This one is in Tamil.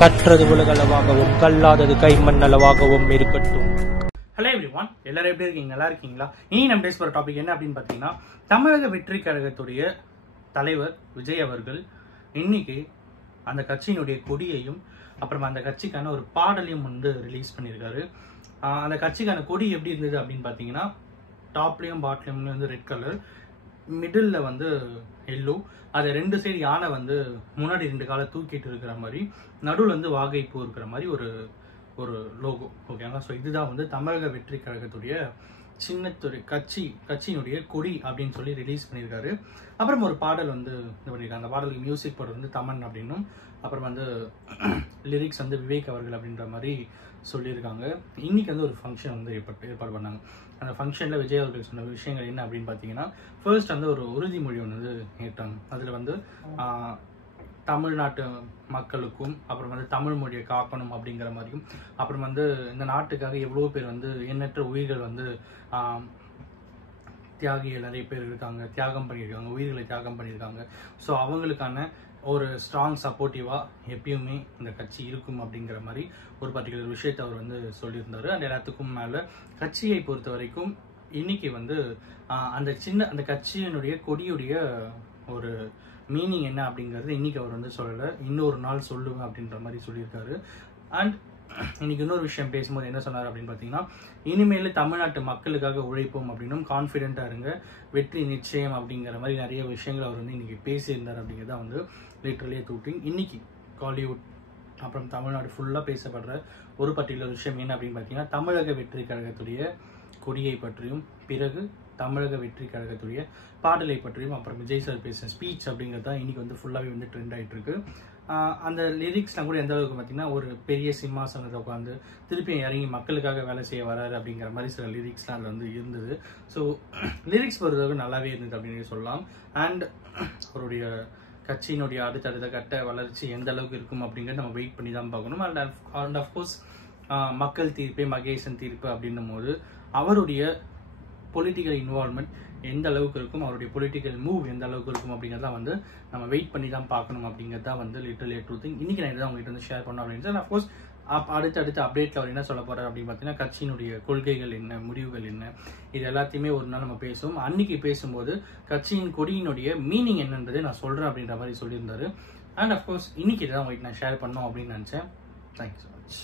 கற்றது உலகளவாகவும் கல்லாதது கைமண் அளவாகவும் இருக்கட்டும். ஹலோ எவ்ரிவான், எல்லாரும் எப்படி இருக்கீங்க? நல்லா இருக்கீங்களா? இனி நம்ம பேச போகிற டாபிக் என்ன அப்படின்னு பார்த்தீங்கன்னா, தமிழக வெற்றி கழகத்துடைய தலைவர் விஜய் அவர்கள் இன்னைக்கு அந்த கட்சியினுடைய கொடியையும் அப்புறமா அந்த கட்சிக்கான ஒரு பாடலையும் ரிலீஸ் பண்ணியிருக்காரு. அந்த கட்சிக்கான கொடி எப்படி இருந்தது அப்படின்னு பார்த்தீங்கன்னா, டாப்லையும் பாட்லையும் ரெட் கலர், மிடில் எல்லோ, அது ரெண்டு சைடு யானை முன்னாடி ரெண்டு காலை தூக்கிட்டு இருக்கிற மாதிரி, நடுவில் வாகைப்பூ இருக்கிற மாதிரி ஒரு லோகோ. ஓகேங்களா? ஸோ இதுதான் தமிழக வெற்றி கழகத்துடைய சின்னத்துறை கட்சியினுடைய கொடி அப்படின்னு சொல்லி ரிலீஸ் பண்ணியிருக்காரு. அப்புறம் ஒரு பாடல் இது பண்ணியிருக்காங்க. அந்த பாடலுக்கு மியூசிக் போடுறது தமன் அப்படின்னும், அப்புறம் லிரிக்ஸ் விவேக் அவர்கள் அப்படின்ற மாதிரி சொல்லியிருக்காங்க. இன்னைக்கு ஒரு ஃபங்க்ஷன் ஏற்பாடு பண்ணாங்க. அந்த ஃபங்க்ஷனில் விஜய் அவர்கள் சொன்ன விஷயங்கள் என்ன அப்படின்னு பார்த்தீங்கன்னா, ஃபர்ஸ்ட் ஒரு உறுதிமொழி ஒன்று ஏற்றாங்க. அதில் தமிழ்நாட்டு மக்களுக்கும் அப்புறம் தமிழ் மொழியை காக்கணும் அப்படிங்கிற மாதிரியும், அப்புறம் இந்த நாட்டுக்காக எவ்வளோ பேர் எண்ணற்ற உயிர்கள் தியாகிகள் நிறைய பேர் இருக்காங்க, தியாகம் பண்ணியிருக்காங்க, உயிர்களை தியாகம் பண்ணியிருக்காங்க. ஸோ அவங்களுக்கான ஒரு ஸ்ட்ராங் சப்போர்ட்டிவாக எப்பயுமே இந்த கட்சி இருக்கும் அப்படிங்கிற மாதிரி ஒரு பர்டிகுலர் விஷயத்தை அவர் சொல்லியிருந்தார். அந்த எல்லாத்துக்கும் மேலே கட்சியை பொறுத்த வரைக்கும் இன்னைக்கு அந்த கட்சியினுடைய கொடியுடைய ஒரு மீனிங் என்ன அப்படிங்கிறது இன்னைக்கு அவர் சொல்லலை, இன்னொரு நாள் சொல்லுவேன் அப்படின்ற மாதிரி சொல்லியிருக்காரு. அண்ட் இன்னைக்கு இன்னொரு விஷயம் பேசும்போது என்ன சொன்னார் அப்படின்னு பார்த்தீங்கன்னா, இனிமேல் தமிழ்நாட்டு மக்களுக்காக உழைப்போம் அப்படின்னும், கான்ஃபிடென்ட்டாக இருங்க, வெற்றி நிச்சயம் அப்படிங்கிற மாதிரி நிறைய விஷயங்கள் அவர் இன்னைக்கு பேசியிருந்தார். அப்படிங்கிறத லிட்டரலியே தூட்டிங். இன்னைக்கு காலிவுட் அப்புறம் தமிழ்நாடு ஃபுல்லாக பேசப்படுற ஒரு பர்டிகுலர் விஷயம் என்ன அப்படின்னு பார்த்தீங்கன்னா, தமிழக வெற்றி கழகத்துடைய கொடியை பற்றியும், பிறகு தமிழக வெற்றி கழகத்துடைய பாடலை பற்றியும், அப்புறம் விஜய் சார் பேசுகிற ஸ்பீச் அப்படிங்கிறது தான் இன்னைக்கு ஃபுல்லாகவே ட்ரெண்ட் ஆகிட்டு இருக்கு. அந்த லிரிக்ஸ்லாம் கூட எந்த அளவுக்கு பார்த்தீங்கன்னா, ஒரு பெரிய சிம்மாசனத்தை உட்காந்து திருப்பி இறங்கி மக்களுக்காக வேலை செய்ய வராரு அப்படிங்கிற மாதிரி சில லிரிக்ஸ்லாம் அதில் இருந்தது. ஸோ லிரிக்ஸ் பொறுத்தவரைக்கும் நல்லாவே இருந்தது அப்படின்னு சொல்லலாம். அண்ட் அவருடைய கட்சியினுடைய அடுத்தடுத்த கட்ட வளர்ச்சி எந்த அளவுக்கு இருக்கும் அப்படிங்கிறது நம்ம வெயிட் பண்ணி தான் பார்க்கணும். அண்ட் அஃப்கோர்ஸ் மக்கள் தீர்ப்பே மகேசன் தீர்ப்பு அப்படின்னும் போது அவருடைய பொலிட்டிக்கல் இன்வால்மெண்ட் எந்த அளவுக்கு இருக்கும், அவருடைய பொலிட்டிக்கல் மூவ் எந்த அளவுக்கு இருக்கும் அப்படிங்கிறத நம்ம வெயிட் பண்ணி தான் பார்க்கணும். அப்படிங்கிறதா லிட்டரலி ட்ரூ திங். இன்னைக்கு நான் இதை உங்ககிட்ட ஷேர் பண்ணோம் அப்படின்னு சொல்லி, அஃப்கோர்ஸ் அடுத்த அப்டேட்டில் அவர் என்ன சொல்ல போறாரு அப்படின்னு பார்த்தீங்கன்னா, கட்சியினுடைய கொள்கைகள் என்ன, முடிவுகள் என்ன, இது எல்லாத்தையுமே ஒரு நாள் நம்ம பேசுவோம். அன்னைக்கு பேசும்போது கட்சியின் கொடியினுடைய மீனிங் என்னன்றதை நான் சொல்றேன் அப்படின்ற மாதிரி சொல்லியிருந்தாரு. அண்ட் அஃப்கோர்ஸ் இன்னைக்கு இதான் உங்களுக்கு நான் ஷேர் பண்ணோம் அப்படின்னு நினைச்சேன். Thank you so much.